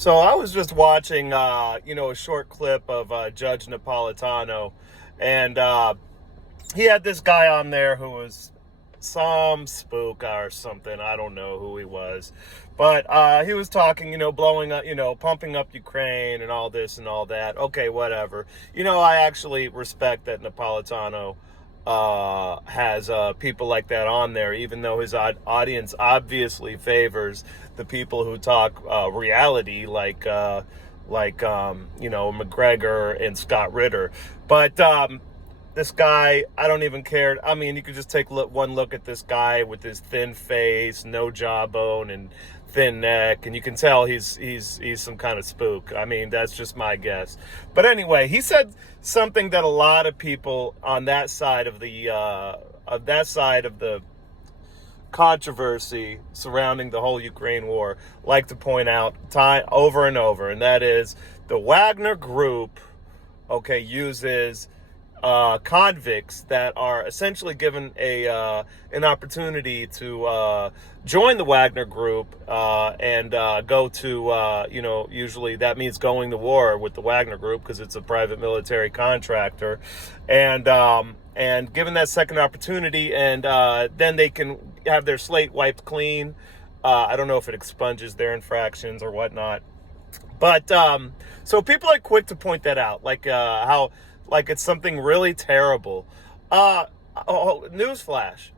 So I was just watching, a short clip of Judge Napolitano, and he had this guy on there who was some spook or something. I don't know who he was, but he was talking, blowing up, pumping up Ukraine and all this and all that. Okay, whatever. I actually respect that Napolitano has people like that on there, even though his audience obviously favors the people who talk reality, McGregor and Scott Ritter. But this guy, I don't even care. I mean, you could just take one look at this guy with his thin face, no jawbone, and thin neck, and you can tell he's some kind of spook. I mean, that's just my guess. But anyway, he said something that a lot of people on that side of the controversy surrounding the whole Ukraine war like to point out time over and over, and that is the Wagner group, uses convicts that are essentially given an opportunity to join the Wagner group and go to usually that means going to war with the Wagner group because it's a private military contractor, and given that second opportunity, and then they can have their slate wiped clean. I don't know if it expunges their infractions or whatnot, but so people are quick to point that out, how it's something really terrible. Newsflash.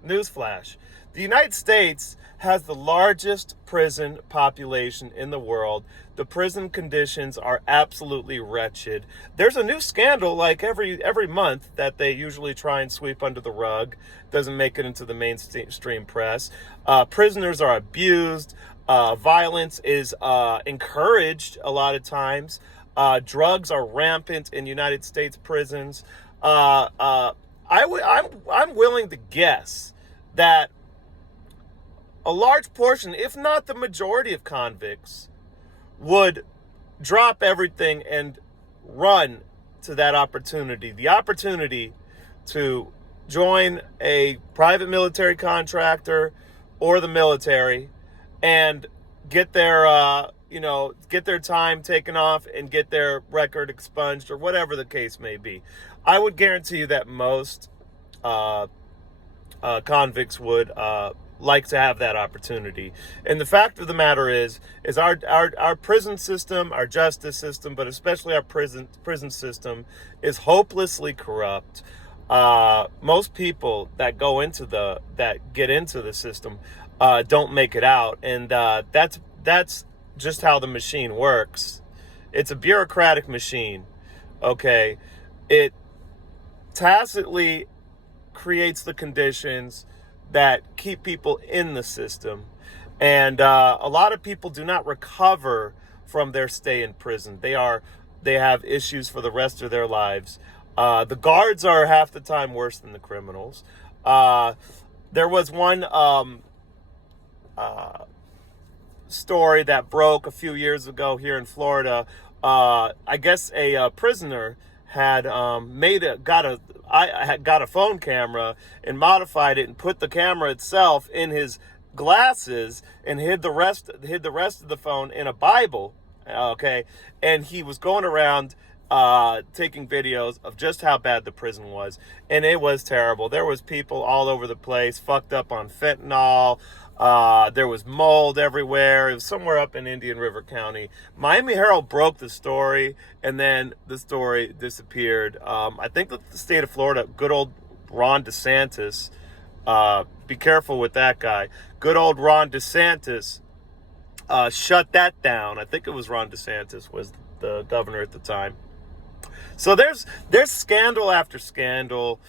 The United States has the largest prison population in the world. The prison conditions are absolutely wretched. There's a new scandal like every month that they usually try and sweep under the rug. Doesn't make it into the mainstream press. Prisoners are abused. Violence is encouraged a lot of times. Drugs are rampant in United States prisons. I'm willing to guess that a large portion, if not the majority of convicts, would drop everything and run to that opportunity. The opportunity to join a private military contractor or the military and get their time taken off and get their record expunged or whatever the case may be. I would guarantee you that most convicts would like to have that opportunity. And the fact of the matter is our prison system, our justice system, but especially our prison system is hopelessly corrupt. Most people that get into the system don't make it out, and that's just how the machine works. It's a bureaucratic machine. Okay, it tacitly creates the conditions that keep people in the system, and a lot of people do not recover from their stay in prison. They have issues for the rest of their lives. The guards are half the time worse than the criminals. There was one story that broke a few years ago here in Florida. I guess a prisoner had got a phone camera and modified it and put the camera itself in his glasses and hid the rest of the phone in a Bible. Okay, and he was going around taking videos of just how bad the prison was, and it was terrible. There was people all over the place, fucked up on fentanyl. There was mold everywhere. It was somewhere up in Indian River County. Miami Herald broke the story, and then the story disappeared. I think that the state of Florida, good old Ron DeSantis, be careful with that guy. Good old Ron DeSantis shut that down. I think it was Ron DeSantis was the governor at the time. So there's scandal after scandal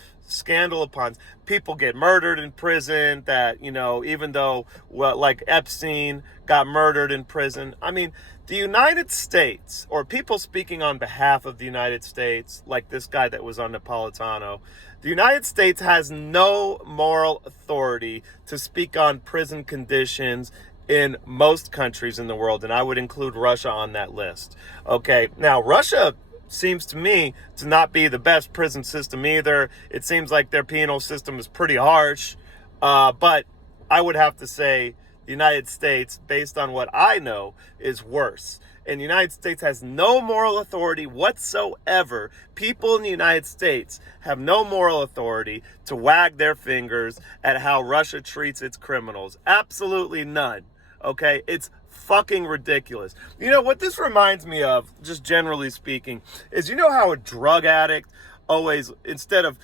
upon people get murdered in prison that, even though, like Epstein got murdered in prison. I mean, the United States, or people speaking on behalf of the United States, like this guy that was on Napolitano, the United States has no moral authority to speak on prison conditions in most countries in the world, and I would include Russia on that list. Okay, now Russia seems to me to not be the best prison system either. It seems like their penal system is pretty harsh, but I would have to say the United States, based on what I know, is worse. And the United States has no moral authority whatsoever. People in the United States have no moral authority to wag their fingers at how Russia treats its criminals. Absolutely none. Okay? It's fucking ridiculous. You know what this reminds me of, just generally speaking, is you know how a drug addict always, instead of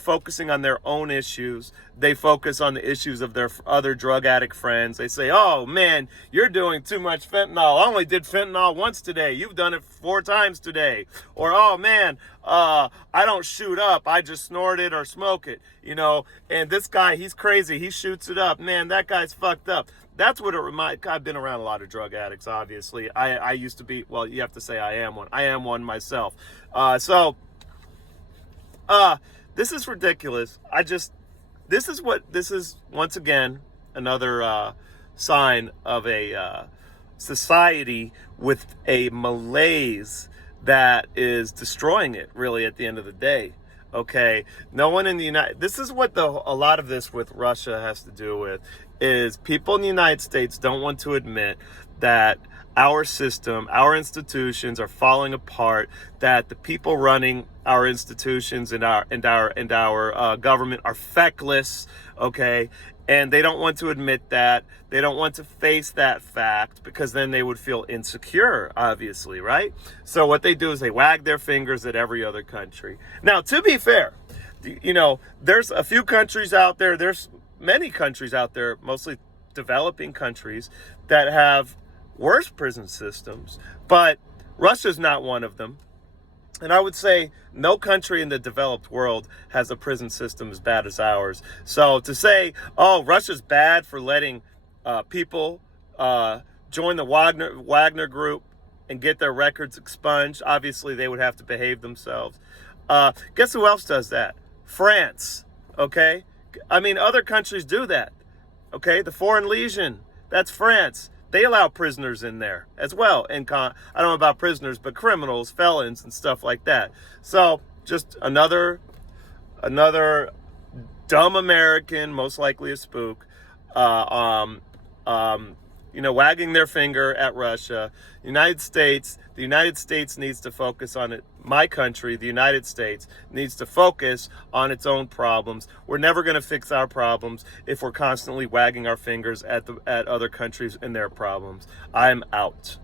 focusing on their own issues, they focus on the issues of their other drug addict friends. They say, oh man, you're doing too much fentanyl. I only did fentanyl once today, you've done it 4 times today. Or, oh man, I don't shoot up, I just snort it or smoke it, you know. And this guy, he's crazy, he shoots it up. Man, that guy's fucked up. That's what it reminds. I've been around a lot of drug addicts, obviously. I used to be, well, you have to say I am one. I am one myself. This is ridiculous. This is once again another sign of a society with a malaise that is destroying it, really, at the end of the day. Okay, no one in the this is what a lot of this with Russia has to do with, is people in the United States don't want to admit that our system, our institutions are falling apart, that the people running our institutions and our government are feckless, okay? And they don't want to admit that. They don't want to face that fact, because then they would feel insecure, obviously, right? So what they do is they wag their fingers at every other country. Now, to be fair, you know, there's a few countries out there, there's many countries out there, mostly developing countries, that have worse prison systems, but Russia's not one of them. And I would say no country in the developed world has a prison system as bad as ours. So to say, oh, Russia's bad for letting people join the Wagner group and get their records expunged, obviously they would have to behave themselves. Guess who else does that? France, okay? I mean, other countries do that, okay? The Foreign Legion, that's France. They allow prisoners in there as well. I don't know about prisoners, but criminals, felons, and stuff like that. So just another dumb American, most likely a spook, you know, wagging their finger at Russia. The United States needs to focus on it. My country, the United States, needs to focus on its own problems. We're never going to fix our problems if we're constantly wagging our fingers at other countries and their problems. I'm out.